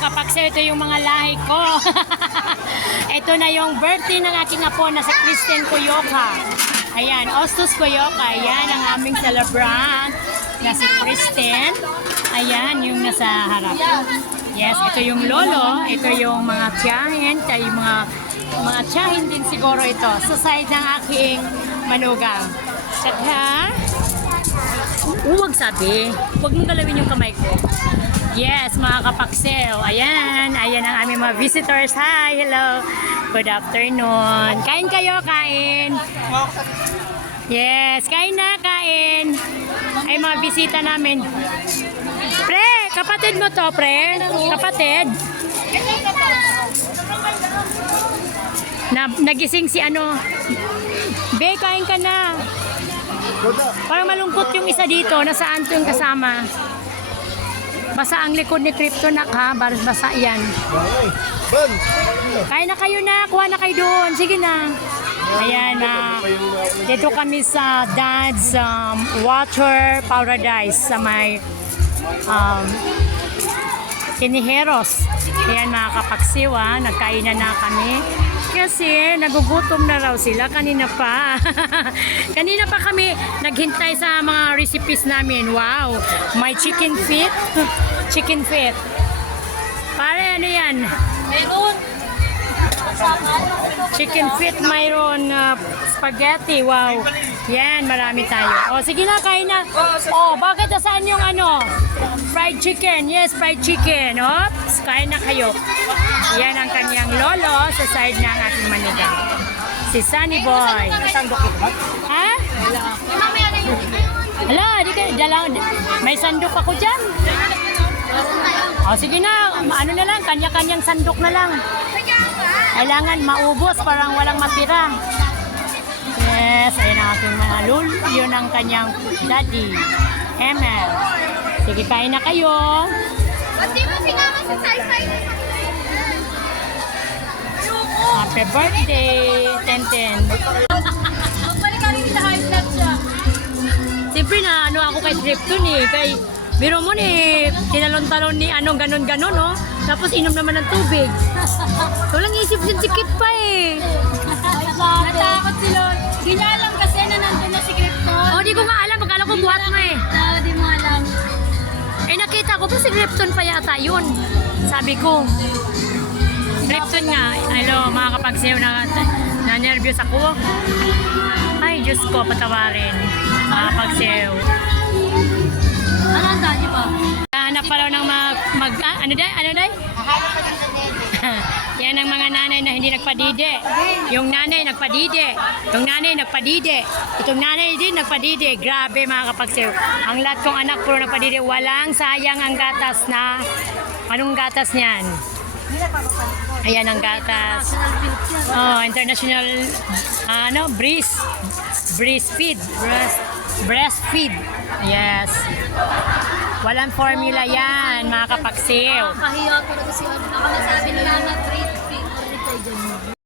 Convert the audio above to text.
kapaksa, yung mga lahi ko. ito na yung birthday ng aking apo na si Kristen Kuyoka. Ayan, Ostos Kuyoka. Ayan ang aming celebrant na si Kristen. Ayan, yung nasa harap. Yes, ito yung lolo. Ito yung mga tiyahin. Ito yung mga, mga tiyahin din siguro ito. Sa side ng aking manugang. At? Huwag sabi. Huwag mong galawin yung kamay ko. Yes, mga kapaksew. Ayan, ayan ang aming mga visitors. Hi, hello. Good afternoon. Kain kayo, kain. Yes, kain na, kain. Ay, mga bisita namin. Pre, kapatid mo to, pre. Kapatid. Na, nagising si ano. Be, kain ka na. Parang malungkot yung isa dito. Nasaan to yung kasama? Basa ang likod ni Kryptonak ha. Baras basa yan. Kain na kayo na. Kuha na kayo doon. Sige na. Ayan na. dito kami sa Dad's um, Water Paradise sa may um, Tiniheros. Ayan mga kapaksiwa. Nagkainan na kami. Kasi nagugutom na raw sila kanina pa. kanina pa kami naghintay sa mga recipes namin. Wow! May chicken feet. chicken feet. Pare, ano yan? Meron. Chicken feet, mayroon uh, spaghetti. Wow. Yan, marami tayo. O, sige na, kain na. O, bakit nasaan yung? Fried chicken. Yes, fried chicken. Oops, kain na kayo. Yan ang kanyang lolo sa side ng aking manugang. Si Sunny Boy. Ha? Hala, di ka, dala, may sandok ako dyan. O, sige na, ano na lang, kanya-kanyang sandok na lang. Kailangan maubos, parang walang matira. Yes, ayun ang aking mga lul. Yun ang kanyang daddy. Emel. Sige, kain na kayo. Ba't di mo sinama si Sai-Sai? Happy birthday, Tenten. Magbalik ka rin sa high blood siya. Siyempre na ano ako kay Tripton eh. Kay Biro mo ni tinalon-talon ni anong ganon-ganon, no? Tapos inom naman ng tubig. Walang isip din sikip pa eh. Ko pa pa yata yun. Sabi ko. Krypton nga. Ano, mga kapagsayo na, na nervous ako. Ay, Diyos ko, patawarin. Mga kapagsayo. Ano ang niyo ba? Hanap pa raw ng mag, mag ah, ano day? Ano day? Yan ang mga nanay na hindi nagpadide. Yung nanay nagpadide. Yung nanay nagpadide. Itong nanay din nagpadide. Grabe mga kapagsayo. Ang lahat kong anak puro nagpadide. Walang sayang ang gatas na... Anong gatas niyan? Ayan ang gatas. Oh, international ano, breast breastfeed. Breast breastfeed. Yes. Walang formula yan, mga kapagsiw. Kahiya talaga si ano. Ako nasabi nila na treat heyecanlıyım.